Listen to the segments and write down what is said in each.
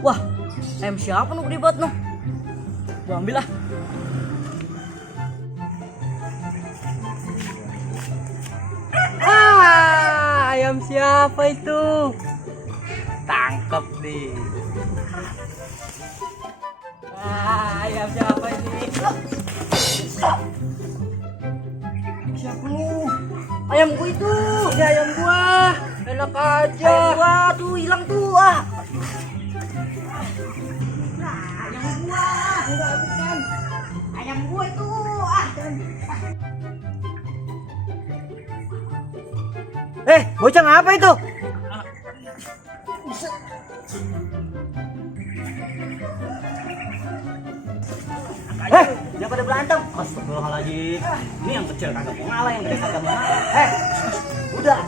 Wah, ayam siapa nu gede banget noh? Gua ambil lah. Ayam siapa itu? Tangkep nih. Ayam siapa ini? Siapa lu? Ayam gua itu. Ini ayam gua. Enak aja. Ayam gua tuh hilang tuh. Ayam gua. Enggak bukan. Ayam gua itu. Bocah ngapa itu? Jangan pada berantem. Astagfirullahaladzim. Ini yang kecil kagak mau ngalah, yang gede kagak mau ngalah. Udah.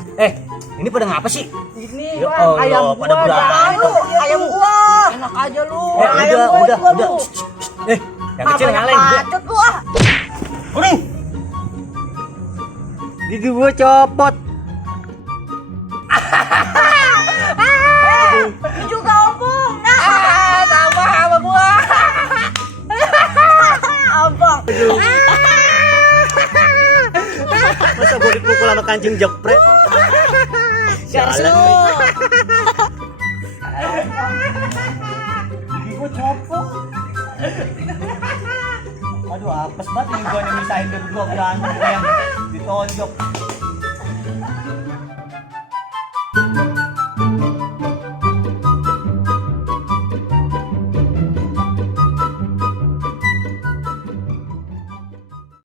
Ini pada ngapa sih? Ini ya Bang, ayam gua. Pada berantem. Ayam gua. Enak aja lu. Udah. Yang kecil ngalah, yang gede. Pacet lu ah. Kuning. Gigi gua copot. Juga opung. Sama gua. Abang. Masa gua dipukul sama kancing jepret? Garis lu. Gigi gua copot. Aduh, apes banget nih gua misahin berdua berantem yang ditonjok.